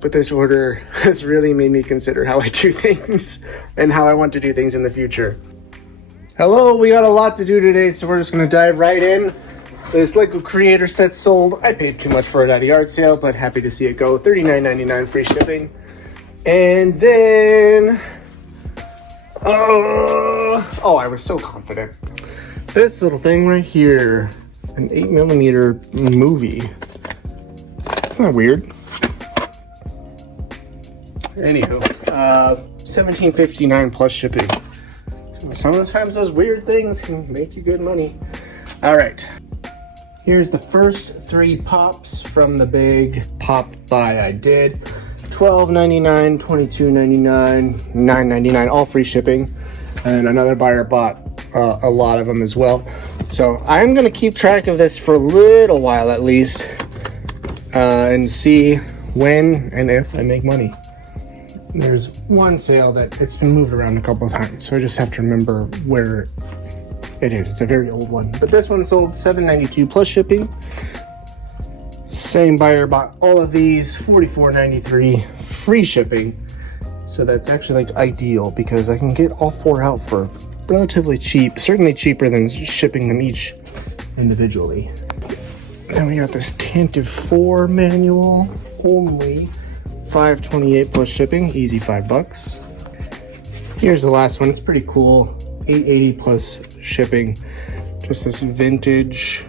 but this order has really made me consider how I do things and how I want to do things in the future. Hello, we got a lot to do today, so we're just gonna dive right in. This Lego Creator set sold. I paid too much for it at a yard sale, but happy to see it go. $39.99 free shipping. And then, oh, I was so confident. This little thing right here, an 8mm movie. Isn't that weird? Anywho, $17.59 plus shipping. So some of the times those weird things can make you good money. All right, here's the first 3 pops from the big pop buy I did. $12.99, $22.99, $9.99, all free shipping. And another buyer bought a lot of them as well. So I'm gonna keep track of this for a little while at least, and see when and if I make money. There's one sale that it's been moved around a couple of times, so I just have to remember where it is. It's a very old one, but this one sold $7.92 plus shipping. Same buyer bought all of these, $44.93 free shipping. So that's actually like ideal because I can get all 4 out for relatively cheap, certainly cheaper than shipping them each individually. Then we got this Tantive 4 manual, only $5.28 plus shipping, easy $5. Here's the last one. It's pretty cool, $8.80 plus shipping. Just this vintage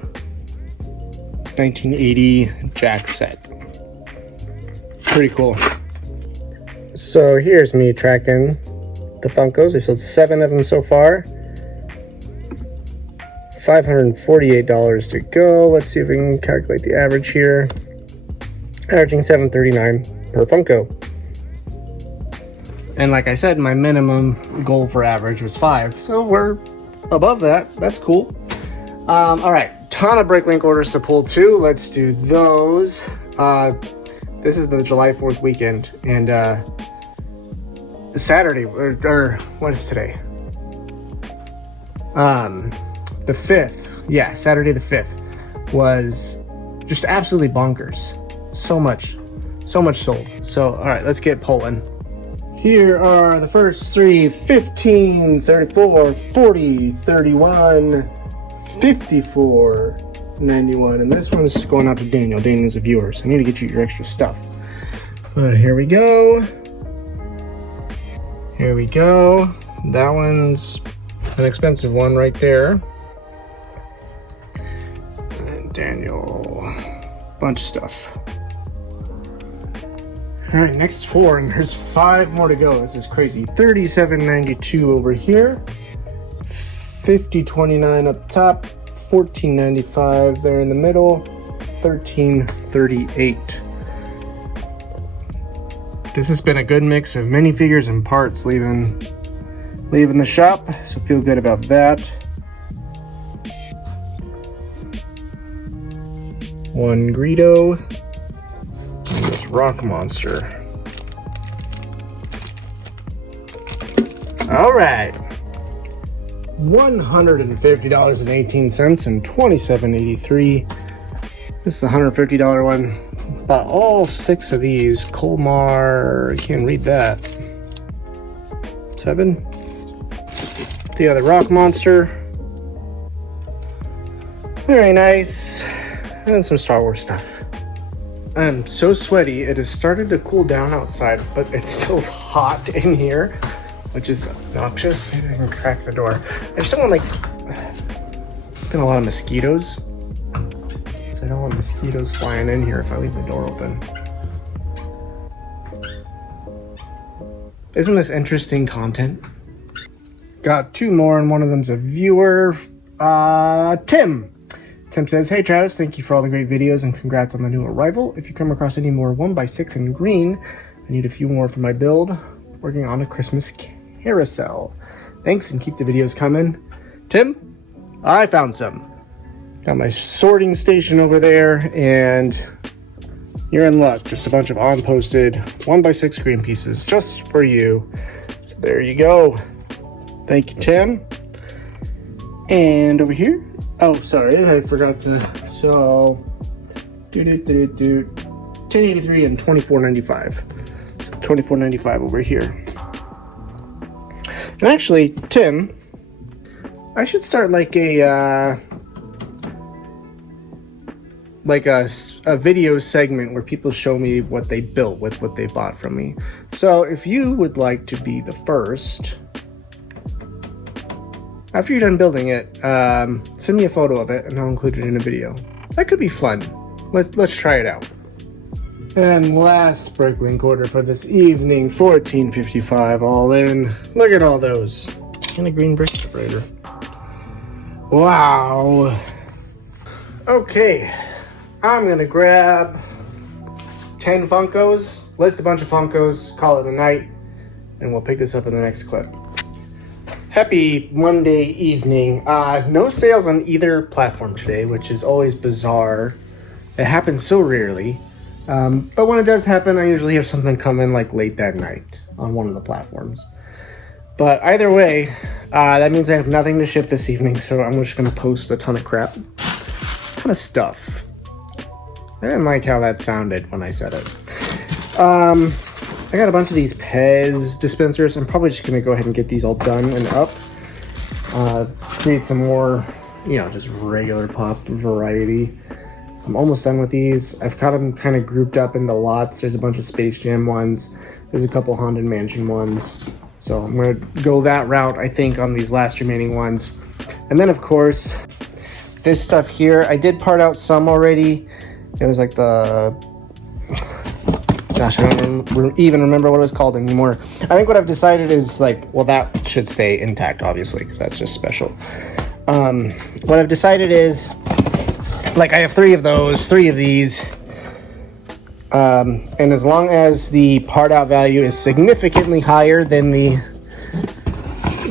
1980 jack set. Pretty cool. So here's me tracking the Funkos. We've sold 7 of them so far. $548 to go. Let's see if we can calculate the average here. Averaging $739 per Funko. And like I said, my minimum goal for average was 5. So we're above that. That's cool. All right. Ton of Bricklink orders to pull too. Let's do those. This is the July 4th weekend, and Saturday, or what is today? The 5th. Yeah, Saturday the 5th was just absolutely bonkers. So much sold. So, all right, let's get pulling. Here are the first 3, 15, 34, 40, 31, 54, 91, and this one's going out to Daniel. Daniel's a viewer, so I need to get you your extra stuff. But here we go. Here we go. That one's an expensive one right there. And Daniel, bunch of stuff. All right, next 4, and there's 5 more to go. This is crazy. $37.92 over here. $50.29 up top. $14.95 there in the middle. $13.38. This has been a good mix of minifigures and parts leaving the shop, so feel good about that. One Greedo. And this Rock Monster. All right. $150.18 and $27.83. This is the $150 one. Bought all 6 of these. Colmar, I can't read that. 7. The other Rock Monster. Very nice. And some Star Wars stuff. I'm so sweaty. It has started to cool down outside, but it's still hot in here, which is obnoxious. Maybe I can crack the door. I just don't want, there's been a lot of mosquitoes. So I don't want mosquitoes flying in here if I leave the door open. Isn't this interesting content? Got 2 more, and one of them's a viewer. Tim. Tim says, "Hey Travis, thank you for all the great videos and congrats on the new arrival. If you come across any more 1x6 in green, I need a few more for my build. Working on a Christmas carousel. Thanks, and keep the videos coming." Tim, I found some. Got my sorting station over there, and you're in luck. Just a bunch of on-posted 1x6 green pieces just for you. So there you go. Thank you, Tim. And over here, oh, sorry, I forgot to, so, 1083 and 2495. 2495 over here. And actually, Tim, I should start like a video segment where people show me what they built with what they bought from me. So if you would like to be the first, after you're done building it, send me a photo of it and I'll include it in a video. That could be fun. Let's try it out. And last Bricklink order for this evening, $14.55 all in. Look at all those. And a green brick separator. Wow. Okay. I'm gonna grab 10 Funkos, list a bunch of Funkos, call it a night, and we'll pick this up in the next clip. Happy Monday evening. No sales on either platform today, which is always bizarre. It happens so rarely. But when it does happen, I usually have something come in like late that night on one of the platforms. But either way, that means I have nothing to ship this evening, so I'm just gonna post a ton of crap. Ton of stuff. I didn't like how that sounded when I said it. I got a bunch of these Pez dispensers. I'm probably just gonna go ahead and get these all done and up. Create some more, just regular pop variety. I'm almost done with these. I've got them kind of grouped up into lots. There's a bunch of Space Jam ones. There's a couple Haunted Mansion ones. So I'm gonna go that route, I think, on these last remaining ones. And then, of course, this stuff here. I did part out some already. It was like the... Gosh, I don't even remember what it was called anymore. I think what I've decided is that should stay intact, obviously, because that's just special. What I've decided is, I have 3 of those, 3 of these. And as long as the part out value is significantly higher than the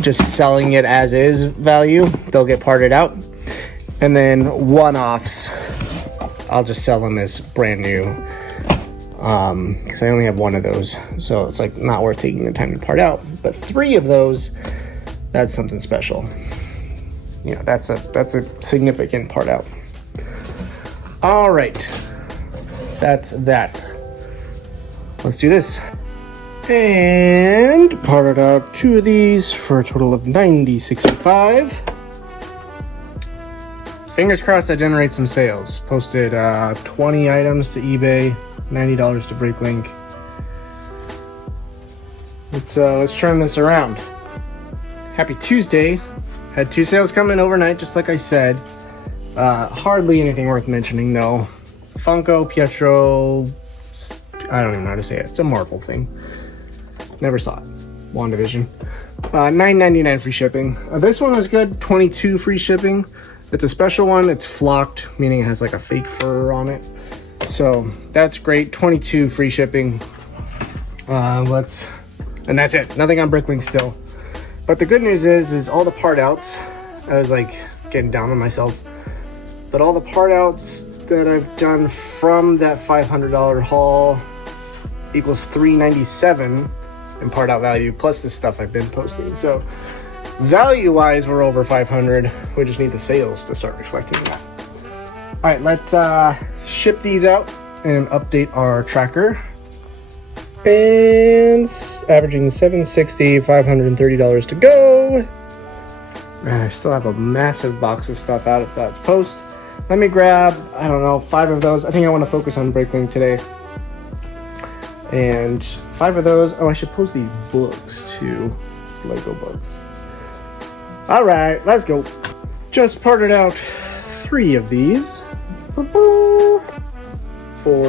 just selling it as is value, they'll get parted out. And then one-offs, I'll just sell them as brand new. Because I only have 1 of those, so it's not worth taking the time to part out. But 3 of those, that's something special. That's a significant part out. All right, that's that. Let's do this. And parted out 2 of these for a total of $90.65. Fingers crossed that generates some sales. Posted 20 items to eBay, $90 to Bricklink. Let's turn this around. Happy Tuesday. Had 2 sales come in overnight, just like I said. Hardly anything worth mentioning though. Funko, Pietro, I don't even know how to say it. It's a Marvel thing. Never saw it. WandaVision. $9.99 free shipping. This one was good. $22 free shipping. It's a special one. It's flocked, meaning it has a fake fur on it. So that's great. $22 free shipping. And that's it. Nothing on Bricklink still. But the good news is all the part outs. I was getting down on myself. But all the part outs that I've done from that $500 haul equals $397 in part out value, plus the stuff I've been posting. So value wise, we're over 500. We just need the sales to start reflecting that. All right, let's ship these out and update our tracker. And averaging $760, $530 to go. And I still have a massive box of stuff out of that post. Let me grab, 5 of those. I think I want to focus on Bricklink today. And 5 of those. Oh, I should post these books too. Lego books. All right, let's go. Just parted out 3 of these for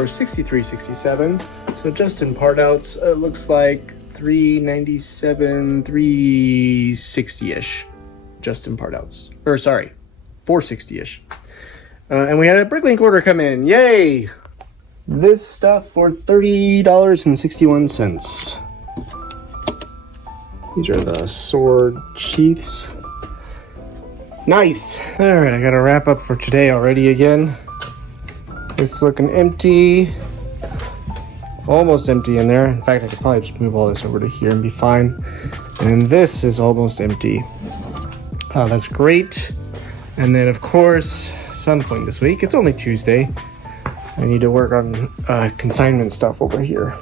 $63.67. So just in part outs, it looks like $397, $360-ish. Just in part outs. Or sorry, $460-ish. And we had a Bricklink order come in. Yay! This stuff for $30.61. These are the sword sheaths. Nice! Alright, I gotta wrap up for today already again. It's looking empty. Almost empty in there. In fact, I could probably just move all this over to here and be fine. And this is almost empty. That's great. And then, of course, some point this week, it's only Tuesday, I need to work on consignment stuff over here.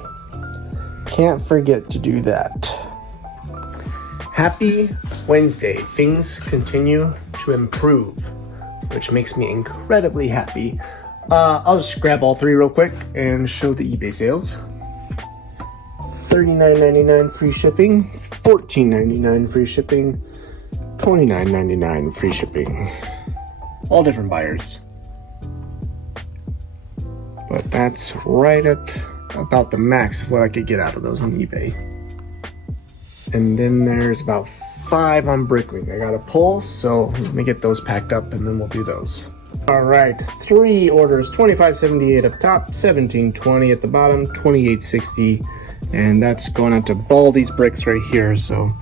Can't forget to do that. Happy Wednesday. Things continue to improve, which makes me incredibly happy. I'll just grab all three real quick and show the eBay sales. $39.99 free shipping, $14.99 free shipping, $29.99 free shipping. All different buyers. But that's right at about the max of what I could get out of those on eBay. And then there's about 5 on Bricklink. I got a pull, so let me get those packed up and then we'll do those. All right, 3 orders, $25.78 up top, $17.20 at the bottom, $28.60, and that's going out to Baldy's Bricks right here. So,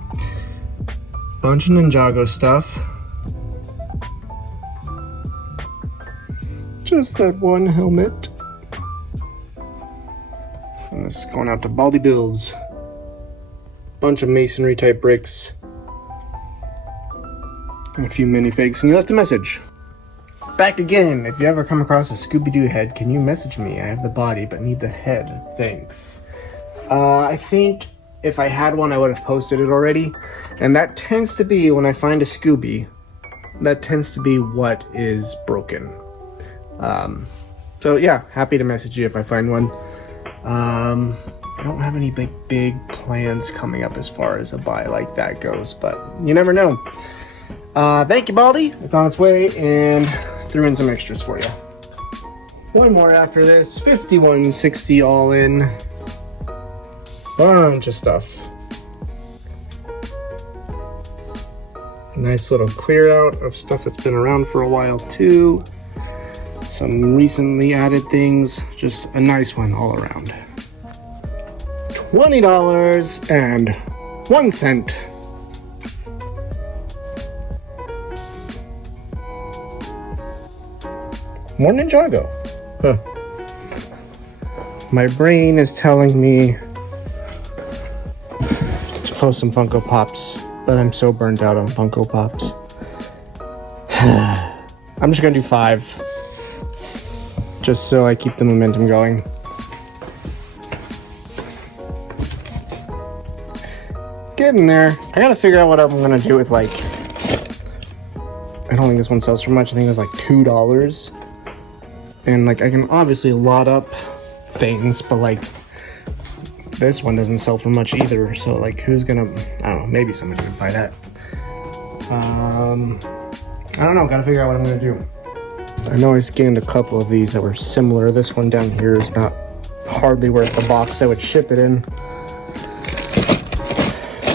bunch of Ninjago stuff. Just that one helmet. And this is going out to Baldy Builds. Bunch of masonry type bricks. And a few minifigs, and you left a message. Back again. If you ever come across a Scooby-Doo head, can you message me? I have the body, but need the head. Thanks. I think if I had one, I would have posted it already. And that tends to be, when I find a Scooby, that tends to be what is broken. So yeah, happy to message you if I find one. I don't have any big plans coming up as far as a buy like that goes, but you never know. Thank you, Baldy. It's on its way, and threw in some extras for you. One more after this, $51.60 all in. Bunch of stuff. Nice little clear out of stuff that's been around for a while too. Some recently added things, just a nice one all around. $20.01. More Ninjago. Huh. My brain is telling me to post some Funko Pops, but I'm so burnt out on Funko Pops. I'm just gonna do 5. Just so I keep the momentum going. Getting there. I gotta figure out what I'm gonna do with, like, I don't think this one sells for much. I think it was like $2. And like, I can obviously lot up things, but like, this one doesn't sell for much either. So like, who's gonna, I don't know, maybe somebody would buy that. I don't know, gotta figure out what I'm gonna do. I know I scanned a couple of these that were similar. This one down here is not hardly worth the box I would ship it in.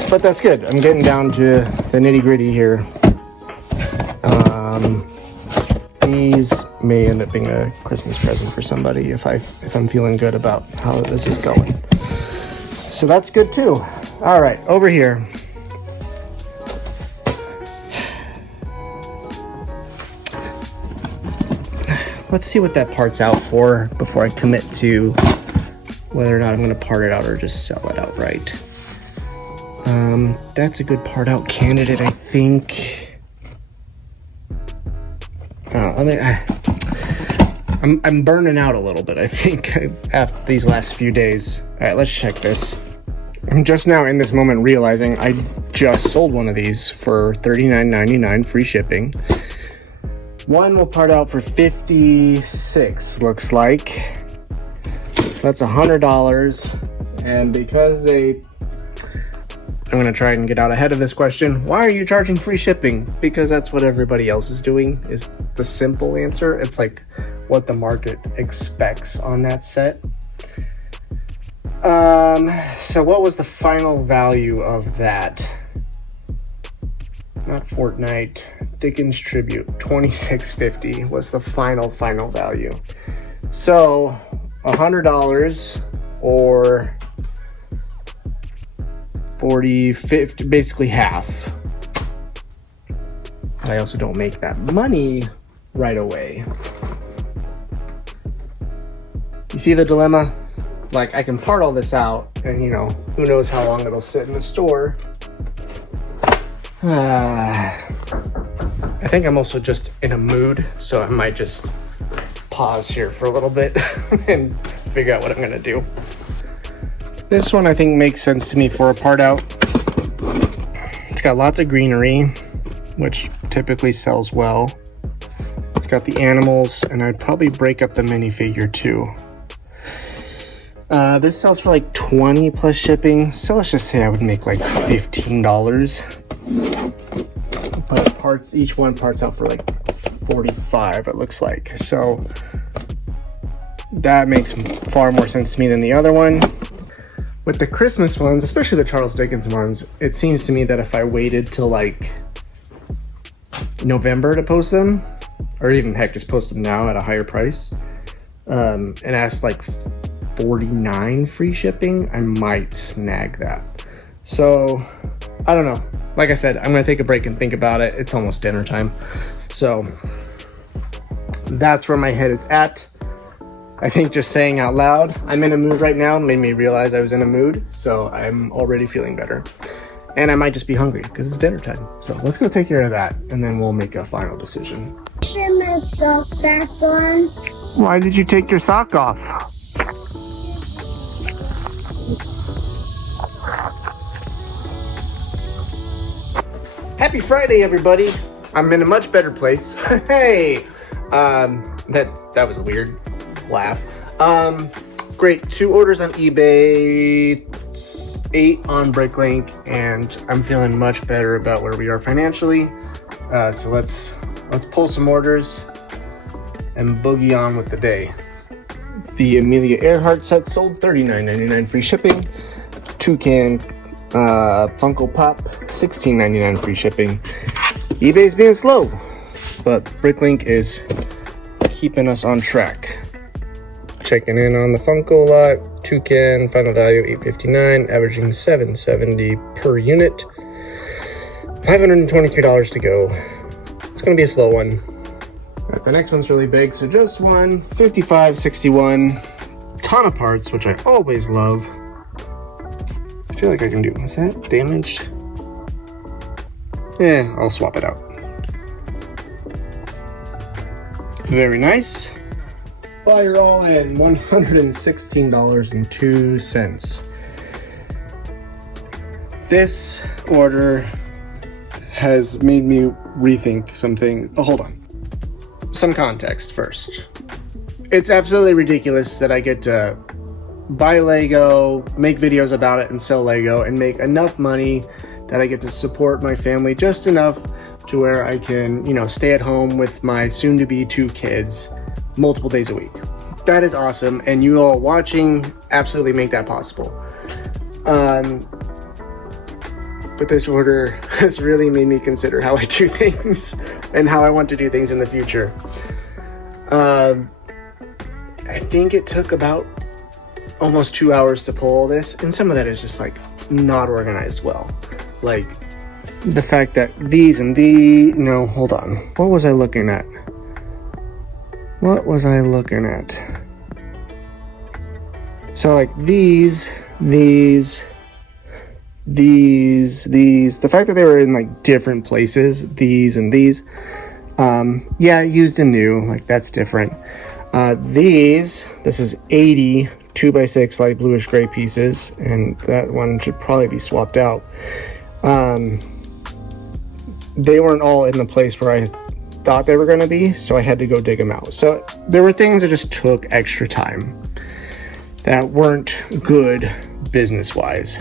But that's good. I'm getting down to the nitty gritty here. These may end up being a Christmas present for somebody if I'm feeling good about how this is going. So that's good too. All right, over here. Let's see what that part's out for before I commit to whether or not I'm going to part it out or just sell it outright. That's a good part out candidate, I think. I'm burning out a little bit, I think, after these last few days. All right, let's check this. I'm just now in this moment realizing I just sold one of these for $39.99 free shipping. One will part out for $56, looks like. That's $100. And because I'm gonna try and get out ahead of this question. Why are you charging free shipping? Because that's what everybody else is doing, is the simple answer. It's like what the market expects on that set. So what was the final value of that? Not Fortnite, Dickens Tribute, $26.50 was the final value. So $100 or 40, 50, basically half. I also don't make that money right away. You see the dilemma? Like, I can part all this out and, you know, who knows how long it'll sit in the store. I think I'm also just in a mood, so I might just pause here for a little bit and figure out what I'm gonna do. This one I think makes sense to me for a part out. It's got lots of greenery, which typically sells well. It's got the animals, and I'd probably break up the minifigure too. This sells for like 20 plus shipping, so let's just say I would make like $15. But parts, each one parts out for like 45, it looks like. So that makes far more sense to me than the other one. With the Christmas ones, especially the Charles Dickens ones, it seems to me that if I waited till like November to post them, or even heck, just post them now at a higher price, and asked like $49 free shipping, I might snag that. So I don't know. Like I said, I'm gonna take a break and think about it. It's almost dinner time, so that's where my head is at. I think just saying out loud, I'm in a mood right now, made me realize I was in a mood, so I'm already feeling better. And I might just be hungry because it's dinner time. So let's go take care of that, and then we'll make a final decision. Why did you take your sock off? Happy Friday, everybody. I'm in a much better place. Hey, that was a weird laugh. Great, 2 orders on eBay, 8 on Bricklink, and I'm feeling much better about where we are financially. So let's pull some orders and boogie on with the day. The Amelia Earhart set sold, $39.99 free shipping. Toucan Funko Pop, $16.99 free shipping. eBay's being slow, but Bricklink is keeping us on track. Checking in on the Funko lot. Toucan, final value $859, averaging $770 per unit. $523 to go. It's gonna be a slow one. Right, the next one's really big, so just one. 5561, ton of parts, which I always love. I feel like I can do. Is that damaged? Yeah, I'll swap it out. Very nice. Fire all in, $116.02. This order has made me rethink something. Oh, hold on. Some context first. It's absolutely ridiculous that I get to buy Lego, make videos about it, and sell Lego, and make enough money that I get to support my family just enough to where I can, stay at home with my soon-to-be 2 kids multiple days a week. That is awesome, and you all watching absolutely make that possible. But this order has really made me consider how I do things and how I want to do things in the future. I think it took about almost 2 hours to pull all this, and some of that is just like not organized well. Like the fact that these and no, hold on. What was I looking at? So like these, the fact that they were in like different places, these and these, yeah, used and new, like that's different. This is 80 2x6 light bluish gray pieces, and that one should probably be swapped out. They weren't all in the place where I thought they were going to be, so I had to go dig them out. So there were things that just took extra time that weren't good business-wise.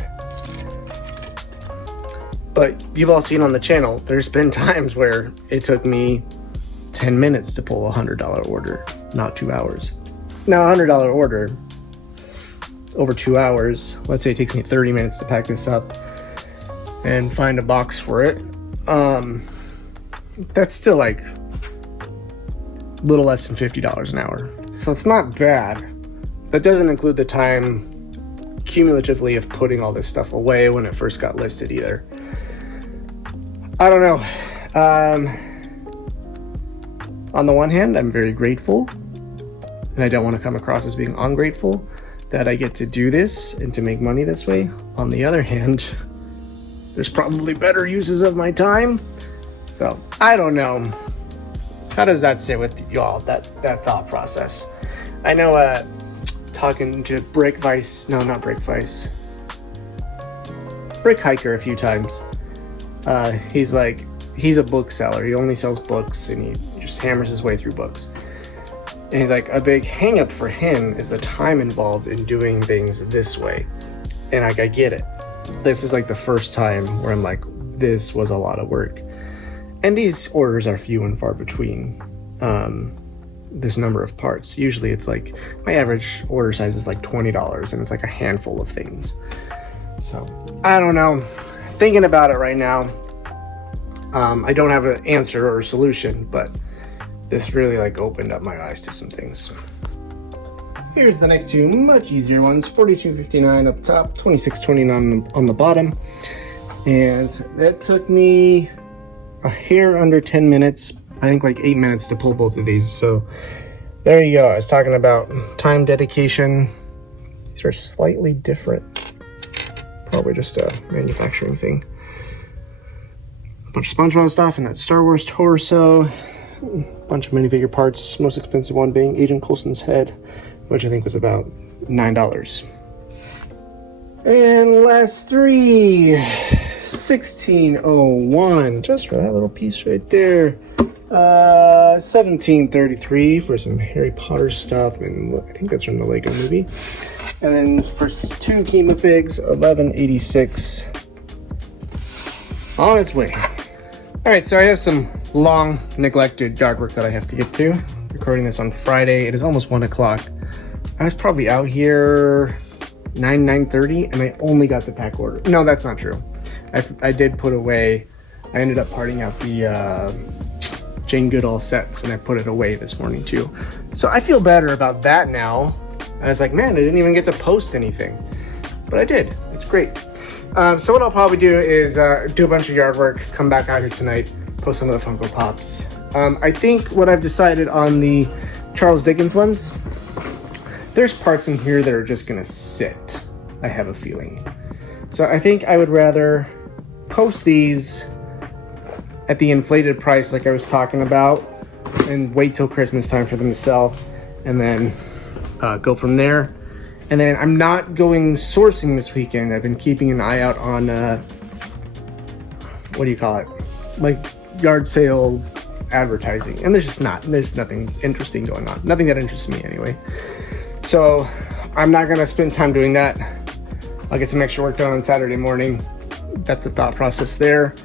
But you've all seen on the channel, there's been times where it took me 10 minutes to pull a $100 order, not 2 hours. Now, a $100 order over 2 hours, let's say it takes me 30 minutes to pack this up and find a box for it. That's still like a little less than $50 an hour. So it's not bad. That doesn't include the time cumulatively of putting all this stuff away when it first got listed either. I don't know. On the one hand, I'm very grateful, and I don't want to come across as being ungrateful that I get to do this and to make money this way. On the other hand, there's probably better uses of my time. So I don't know. How does that sit with y'all, that thought process? I know talking to Brick Hiker a few times. He's like, he's a bookseller. He only sells books and he just hammers his way through books. And he's like, a big hang up for him is the time involved in doing things this way. And like, I get it. This is like the first time where I'm like, this was a lot of work. And these orders are few and far between, this number of parts. Usually it's like, my average order size is like $20 and it's like a handful of things. So, I don't know. Thinking about it right now, I don't have an answer or a solution, but this really like opened up my eyes to some things. Here's the next two much easier ones. $42.59 up top, $26.29 on the bottom. And that took me a hair under 10 minutes. I think like 8 minutes to pull both of these. So there you go. I was talking about time dedication. These are slightly different. Probably just a manufacturing thing. A bunch of SpongeBob stuff and that Star Wars torso. A bunch of minifigure parts. Most expensive one being Agent Coulson's head, which I think was about $9. And last three, $16.01, just for that little piece right there. $17.33 for some Harry Potter stuff, and I think that's from the Lego movie. And then for two Kima figs, $11.86 on its way. All right, so I have some long neglected yard work that I have to get to. Recording this on Friday. It is almost 1 o'clock. I was probably out here 9:30, and I only got the pack order. No, that's not true. I did put away, I ended up parting out the Jane Goodall sets, and I put it away this morning too. So I feel better about that now. I was like, man, I didn't even get to post anything, but I did. It's great. So what I'll probably do is do a bunch of yard work, come back out here tonight, post some of the Funko Pops. I think what I've decided on the Charles Dickens ones, there's parts in here that are just gonna sit, I have a feeling. So I think I would rather post these at the inflated price like I was talking about and wait till Christmas time for them to sell, and then go from there. And then I'm not going sourcing this weekend. I've been keeping an eye out on, what do you call it? Like yard sale advertising. And there's nothing interesting going on. Nothing that interests me anyway. So I'm not gonna spend time doing that. I'll get some extra work done on Saturday morning. That's the thought process there.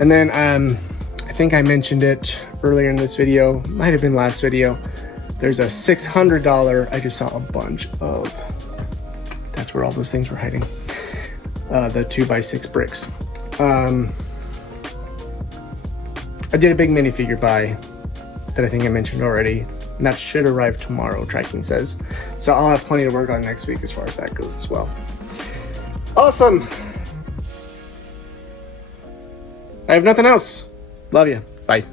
And then I think I mentioned it earlier in this video, might have been last video. There's a $600, I just saw a bunch of, that's where all those things were hiding. The 2x6 bricks. I did a big minifigure buy that I think I mentioned already, and that should arrive tomorrow, tracking says. So I'll have plenty to work on next week as far as that goes as well. Awesome. I have nothing else. Love you. Bye.